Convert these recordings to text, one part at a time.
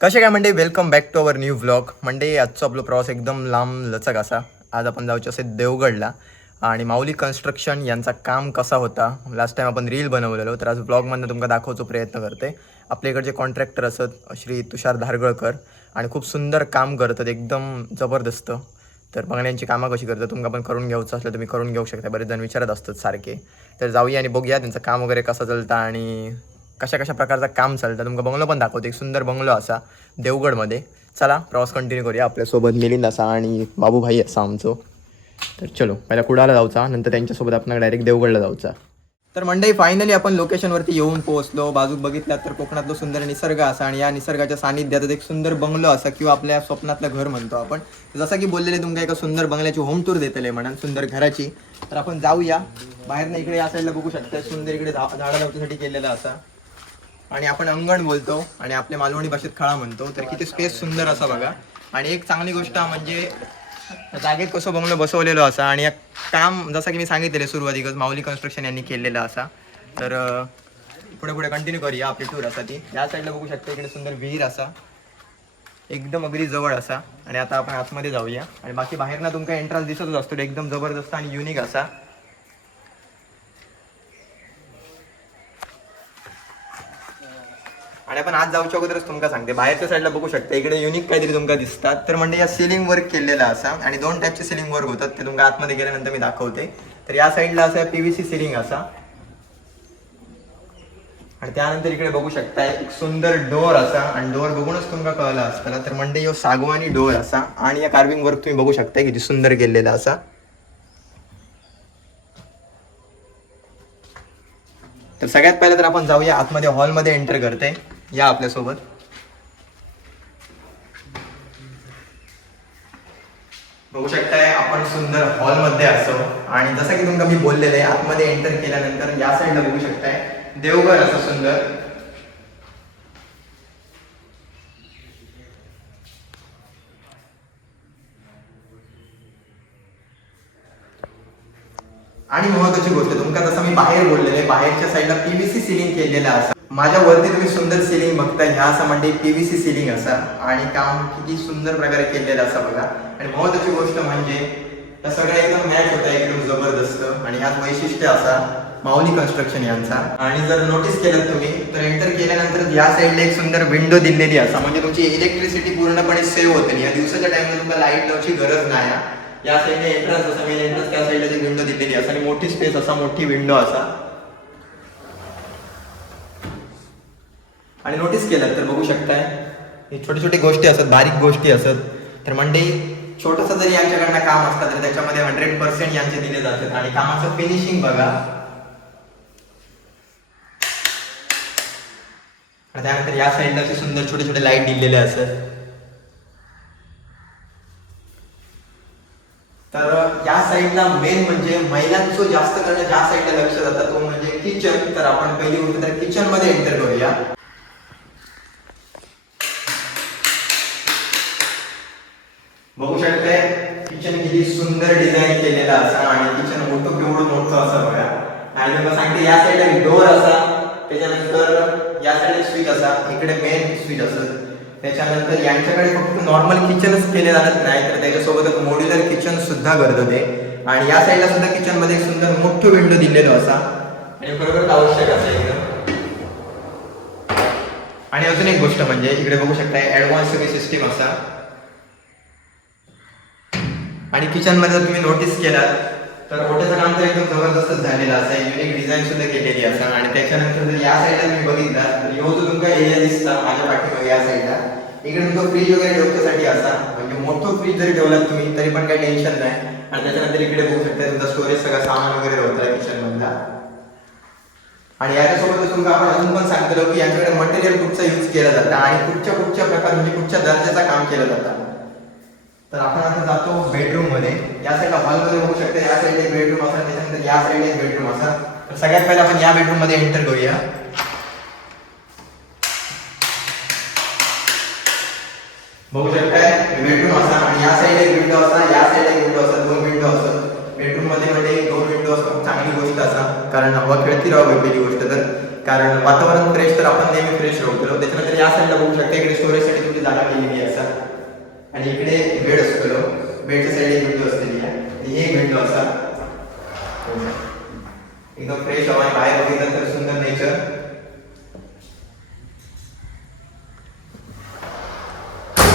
कसे काय म्हणजे welcome back to our new vlog म्हणजे आजचा आपला प्रवास एकदम लांब लचक असा. आज आपण जाऊचे असे देवगडला. आणि माऊली कन्स्ट्रक्शन यांचा काम कसा होता? लास्ट टाइम आपण रील बनवलेलो तर आज ब्लॉगमधनं तुमका दाखवचो प्रयत्न करते. आपल्या इकडचे कॉन्ट्रॅक्टर असत श्री तुषार धारगळकर. आणि खूप सुंदर काम करतात एकदम जबरदस्त. तर बघण्यांची कामं कशी करतात तुमका पण करून घ्यायचं असलं तुम्ही करून घेऊ शकता. बरेच जण विचारत असतात सारखे. तर जाऊया आणि बघूया त्यांचं काम वगैरे कसं चालतं आणि कशा कशा प्रकारचं काम चालतं तुमका बंगलो पण दाखवतो. एक सुंदर बंगलो असा देवगडमध्ये. चला प्रवास कंटिन्यू करूया आपल्यासोबत. मिलिंद असा आणि बाबूभाई असा आमचो. तर चलो पहिला कुडाला जाऊचा नंतर त्यांच्यासोबत आपण डायरेक्ट देवगडला जाऊचा. तर मंडई फायनली आपण लोकेशनवरती येऊन पोहोचलो. बाजूक बघितल्यात तर कोकणातलो सुंदर निसर्ग असा आणि या निसर्गाच्या सानिध्यात एक सुंदर बंगलो असा किंवा आपल्या स्वप्नातलं घर म्हणतो आपण. जसं की बोललेले तुमका एका सुंदर बंगल्याची होम टूर देतले म्हणा सुंदर घराची. तर आपण जाऊया. बाहेरनं इकडे या साईडला बघू शकता. सुंदर इकडे झाडं लावण्यासाठी केलेलं असा. आणि आपण अंगण बोलतो आणि आपल्या मालवणी भाषेत खळा म्हणतो तर किती स्पेस सुंदर असा बघा. आणि एक चांगली गोष्ट म्हणजे जागेत कसं बंगलो बसवलेलो असा आणि काम जसं की मी सांगितलेलं सुरुवातीकच माऊली कन्स्ट्रक्शन यांनी केलेलं असा. तर पुढे पुढे कंटिन्यू करूया आपली टूर असा ती. या साईडला बघू शकता इकडे सुंदर विहीर असा. एकदम अगदी जवळ असा. आणि आता आपण आतमध्ये जाऊया. आणि बाकी बाहेरनं तुमका एंट्रन्स दिसतच असतो. एकदम जबरदस्त आणि युनिक असा. आणि पण आज जाऊच्या अगोदरच तुमका सांगते. बाहेरच्या साईडला बघू शकता इकडे युनिक काहीतरी तुमका दिसतात. तर म्हणजे या सिलिंग वर्क केलेला असा आणि दोन टाईपचे सिलिंग वर्क होतात ते तुमका आतमध्ये गेल्यानंतर मी दाखवते. तर या साईडला असं पीव्हीसी सिलिंग असा. आणि त्यानंतर इकडे बघू शकता एक सुंदर डोअर असा आणि डोअर बघूनच तुमका कळला असताना तर म्हणजे यो सागवानी डोअर असा आणि या कार्विंग वर्क तुम्ही बघू शकता किती सुंदर केलेला असा. तर सगळ्यात पहिलं तर आपण जाऊया आतमध्ये हॉलमध्ये एंटर करते. या आपल्यासोबत. बघू शकताय आपण सुंदर हॉलमध्ये असो आणि जसं की तुमका मी बोललेलं आहे आतमध्ये एंटर केल्यानंतर या साईडला बघू शकताय देवघर असं सुंदर. आणि महत्वाची गोष्ट तुमका जसं मी बाहेर बोललेले बाहेरच्या साईडला पीव्हीसी सिलिंग केलेलं असं माझ्या वरती तुम्ही सुंदर सिलिंग बघता ह्या असा म्हणजे पीव्हीसी सिलिंग असा. आणि काम किती सुंदर प्रकारे केलेलं असा बघा. आणि महत्वाची गोष्ट म्हणजे त्या सगळ्या एकदम मॅच होता एकदम जबरदस्त. आणि ह्यात वैशिष्ट्य असा माऊली कन्स्ट्रक्शन यांचा. आणि जर नोटीस केलं तुम्ही तर एंटर केल्यानंतर या साईडला एक सुंदर विंडो दिलेली असा. म्हणजे तुमची इलेक्ट्रिसिटी पूर्णपणे सेव्ह होते. या दिवसाच्या टाइमला तुम्हाला लाइट लावची गरज नाही या साईडला एंट्रन्स असा मेन एंट्रन्स त्या साईडला विंडो दिलेली असा. आणि मोठी स्पेस असा मोठी विंडो असा. आणि नोटीस केलं तर बघू शकताय हे छोटे छोटे गोष्टी असतात बारीक गोष्टी असत तर म्हणजे छोटंसं जरी यांच्याकडनं काम असलं तर त्याच्यामध्ये हंड्रेड पर्सेंट यांचे दिले जातात. आणि कामाचं फिनिशिंग बघा. आणि त्यानंतर या साईडला असे सुंदर छोटे छोटे लाइट दिलेले असत तर या साईडला मेन म्हणजे महिलांचं जास्त करणं ज्या साईडला लक्ष जातं तो म्हणजे किचन तर आपण पहिली गोष्ट तर किचनमध्ये एंटर करूया बघू शकताय किचन किती सुंदर डिझाईन केलेला असा आणि किचन मोठं केवढं मोठं असं बघा. आणि मी सांगते या साईडला डोअर असा त्याच्यानंतर या साईडला स्विच असा इकडे मेन स्विच असत त्याच्यानंतर यांच्याकडे फक्त नॉर्मल किचनच केले जात नाही तर त्याच्यासोबतच मॉड्युलर किचन सुद्धा करतं ते आणि या साईडला सुद्धा किचनमध्ये एक सुंदर मोठं विंडो दिलेलो असा. आणि बरोबर आवश्यक असा एकदम आणि अजून एक गोष्ट म्हणजे इकडे बघू शकता ऍडव्हान्स सगळी सिस्टीम असा. आणि किचनमध्ये जर तुम्ही नोटीस केला तर ओट्याचं काम तर एकदम जबरदस्त झालेलं असं युनिक डिझाईन सुद्धा केलेली असा. आणि त्याच्यानंतर जर या साईडला तुम्ही बघितला तर यो जो तुमका एरिया दिसता माझ्या पाठीमागे या साईडला इकडे तुमचा फ्रीज वगैरे ठेवण्यासाठी असा. म्हणजे मोठं फ्रीज जरी ठेवलात तुम्ही तरी पण काही टेन्शन नाही. आणि त्याच्यानंतर इकडे बघू शकता तुमचा स्टोरेज सगळं सामान वगैरे होता किचन मधला. आणि याच्यासोबतच तुमका आपण अजून पण सांगतो की याच्याकडे मटेरियल कुठचा यूज केला जातं. आणि कुठच्या कुठच्या प्रकार म्हणजे कुठच्या दर्जाचा काम केलं जातं. तर आपण आता जातो या साईडला बघू शकता, या एक बेडरूम असा, त्याच्यानंतर या एक बेडरूम असा. तर सगळ्यात पहिला आपण या एंटर करूया. बघू शकताय बेडरूम असा आणि या एक विंडो असा, या एक विंडो असा, दोन विंडो असतात म्हणजे दोन विंडो असतात चांगली गोष्ट असा. कारण हवा खेळती पहिली गोष्ट तर. कारण वातावरण फ्रेश तर आपण नेहमी फ्रेश राहतो त्याच्यानंतर या साईडला बघू शकता, इकडे तुमचे जागा केलेली आणि इकडे बेड असतो बेडच्या साईड विंडो असलेली आहे आणि ही एक विंडो असा. एकदम फ्रेश हवा आहे. बाहेर बघितलं तर सुंदर नेचर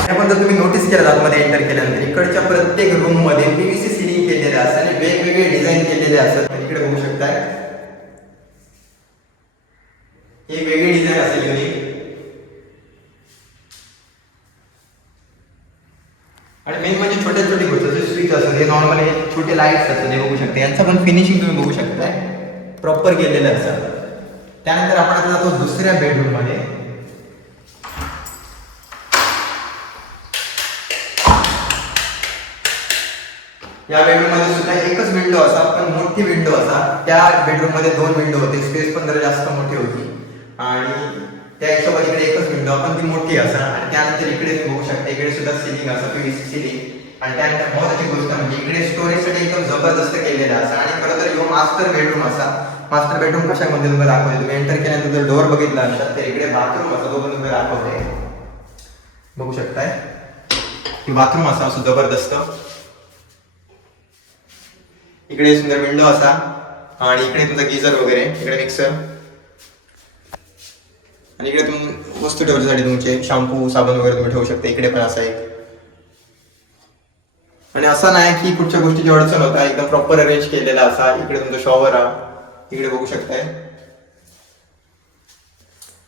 पण जर तुम्ही नोटीस केलं आतमध्ये एंटर केल्यानंतर इकडच्या प्रत्येक रूममध्ये पीव्हीसी सिलिंग केलेले असतात आणि वेगवेगळे डिझाईन केलेले असतात इकडे बघू शकताय ही वेगळी डिझाईन असेल युनिक आणि मेन म्हणजे छोट्या छोटी गोष्ट जसे स्विच असतात हे नॉर्मल हे छोटे लाईट्स असतात हे बघू शकता यांचं पण फिनिशिंग तुम्ही बघू शकताय. प्रॉपर केलेलं असं त्यानंतर आपण आता जातो दुसऱ्या बेडरूममध्ये या बेडरूममध्ये सुद्धा एकच विंडो असा पण मोठी विंडो असा. त्या बेडरूममध्ये दोन विंडो होते. स्पेस पण जरा जास्त मोठी होती. आणि त्या हिशोबाने इकडे एकच विंडो आपण ती मोठी असा. आणि त्यानंतर इकडे बघू शकता इकडे सुद्धा सिलिंग असा पीव्हीसी सिलिंग आणि त्यानंतर महत्वाची गोष्ट म्हणजे इकडे स्टोरेजसाठी एकदम जबरदस्त केलेला असा. आणि खरं तर ह्यो मास्टर बेडरूम असा. मास्टर बेडरूम कशामध्ये तुम्ही दाखवते तुम्ही एंटर केल्यानंतर डोअर बघितला असतात तर इकडे बाथरूम असा तो पण तुम्ही दाखवते बघू शकताय? बाथरूम असा असं जबरदस्त. इकडे सुंदर विंडो असा. आणि इकडे तुमचा गिझर वगैरे इकडे मिक्सर आणि इकडे तुम्ही वस्तू ठेवण्यासाठी तुमचे शॅम्पू साबण वगैरे तुम्ही ठेवू शकता. इकडे पण असा एक. आणि असं नाही की कुठच्या गोष्टीची अडचण होता एकदम प्रॉपर अरेंज केलेला असा इकडे तुमचा शॉवर हा इकडे बघू शकताय.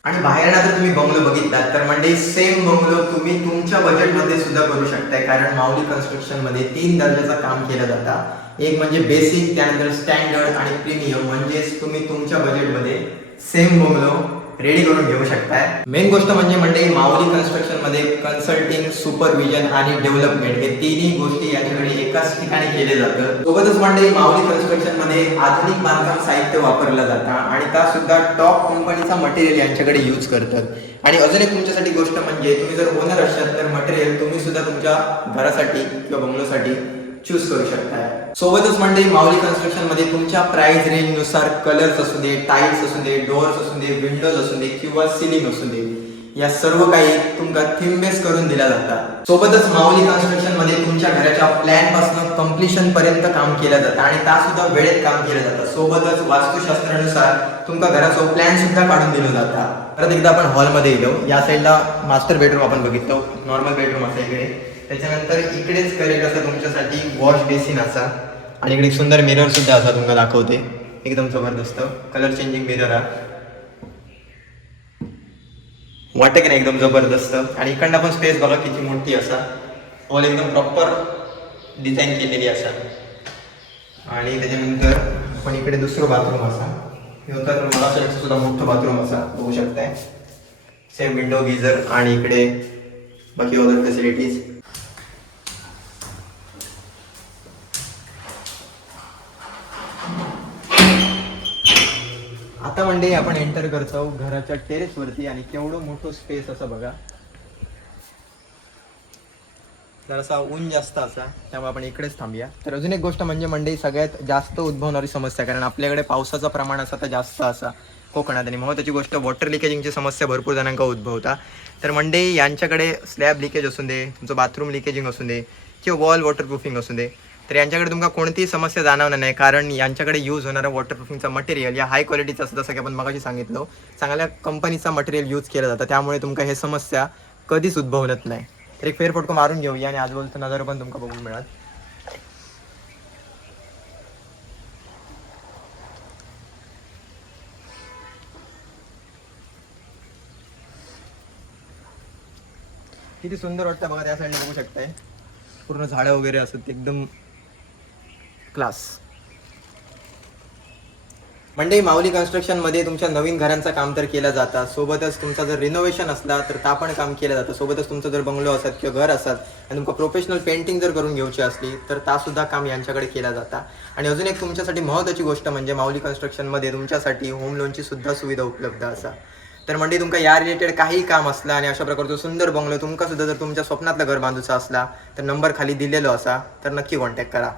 आणि बाहेर जर तुम्ही बंगलो बघितलात तर म्हणजे सेम बंगलो तुम्ही तुमच्या बजेटमध्ये सुद्धा करू शकताय कारण माऊली कन्स्ट्रक्शनमध्ये तीन दर्जाचं काम केलं जातं. एक म्हणजे बेसिक त्यानंतर स्टँडर्ड आणि प्रीमियम म्हणजेच तुम्ही तुमच्या बजेटमध्ये सेम बंगलो रेडी करून घेऊ शकताय. मेन गोष्ट म्हणजे म्हणजे माऊली कन्स्ट्रक्शनमध्ये कन्सल्टिंग सुपरविजन आणि डेव्हलपमेंट हे तिन्ही गोष्टी यांच्याकडे एकाच ठिकाणी केले जातं. सोबतच म्हणजे माऊली कन्स्ट्रक्शनमध्ये आधुनिक बांधकाम साहित्य वापरलं जातं आणि त्या सुद्धा टॉप कंपनीचा मटेरियल यांच्याकडे यूज करतात. आणि अजून एक तुमच्यासाठी गोष्ट म्हणजे तुम्ही जर ओनर असाल तर मटेरियल तुम्ही सुद्धा तुमच्या घरासाठी किंवा बंगलोसाठी चूज करू शकताय. सोबतच म्हणजे माऊली कन्स्ट्रक्शनमध्ये तुमच्या प्राइस रेंजनुसार कलर्स असू दे टाईल्स असू दे डोअर्स असू दे विंडोज असू दे किंवा सिलिंग असू दे या सर्व काही तुमका थीम बेस करून दिल्या जातात. सोबतच माऊली कन्स्ट्रक्शनमध्ये तुमच्या घराच्या प्लॅनपासून कम्प्लिशन पर्यंत काम केलं जातं आणि त्या सुद्धा वेळेत काम केलं जातं. सोबतच वास्तुशास्त्रानुसार तुमका घराचा प्लॅन सुद्धा काढून दिलं जातं परत एकदा आपण हॉलमध्ये गेलो या साईडला मास्टर बेडरूम आपण बघितलो. नॉर्मल बेडरूम असा इकडे. त्याच्यानंतर इकडेच करेक्ट असा तुमच्यासाठी वॉश बेसिन असा. आणि इकडे सुंदर मिरर सुद्धा असा तुम्हाला दाखवते. एकदम जबरदस्त. कलर चेंजिंग मिरर हा. वाटत की नाही एकदम जबरदस्त. आणि इकडनं पण स्पेस बघा किती मोठी असा. ऑल एकदम प्रॉपर डिझाईन केलेली असा. आणि त्याच्यानंतर आपण इकडे दुसरं बाथरूम असा. नंतर मला सुद्धा मोठं बाथरूम असा. बघू शकताय. सेम विंडो गिझर आणि इकडे बाकी अदर फॅसिलिटीज आता आपण एंटर करतो घराच्या टेरेस वरती आणि केवढं मोठं स्पेस असं बघा. जरासा ऊन जास्त असा त्यामुळे आपण इकडेच थांबूया. तर अजून एक गोष्ट म्हणजे मंडई सगळ्यात जास्त उद्भवणारी समस्या कारण आपल्याकडे पावसाचं प्रमाण असा तर जास्त असा कोकणात. आणि महत्त्वाची गोष्ट वॉटर लिकेजिंगची समस्या भरपूर जणांका उद्भवता. तर मंडई यांच्याकडे स्लॅब लिकेज असू दे तुमचं बाथरूम लिकेजिंग असू दे किंवा वॉल वॉटरप्रूफिंग असू दे तर यांच्याकडे तुमका कोणतीही समस्या जाणवणार नाही कारण यांच्याकडे यूज होणारा वॉटरप्रूफिंगचा मटेरियल या हाय क्वालिटीचा असतं जसं की आपण मगाशी सांगितलं. चांगल्या कंपनीचा मटेरियल यूज केलं जातं त्यामुळे तुमका हे समस्या कधीच उद्भवत नाही. तर एक फेरफटको मारून घेऊया आणि आजूबाजूचा नजारा पण तुमका बघून मिळाल. किती सुंदर वाटतं बघा त्या साईडला बघू शकताय. पूर्ण झाडं वगैरे असत एकदम क्लास. म्हणजे माऊली कन्स्ट्रक्शनमध्ये तुमच्या नवीन घरांचं काम तर केलं जातं. सोबतच तुमचा जर रिनोव्हेशन असला तर ता पण काम केलं जातं. सोबतच तुमचं जर बंगलो असत किंवा घर असत आणि तुमका प्रोफेशनल पेंटिंग जर करून घ्यायची असली तर ता सुद्धा काम यांच्याकडे केलं जातं. आणि अजून एक तुमच्यासाठी महत्त्वाची गोष्ट म्हणजे माऊली कन्स्ट्रक्शनमध्ये तुमच्यासाठी होम लोनची सुद्धा सुविधा उपलब्ध असा. तर म्हणजे तुमका या रिलेटेड काही काम असला आणि अशा प्रकारचं सुंदर बंगलो तुमका सुद्धा जर तुमच्या स्वप्नातलं घर बांधूचं असला तर नंबर खाली दिलेलो असा. तर नक्की कॉन्टॅक्ट करा.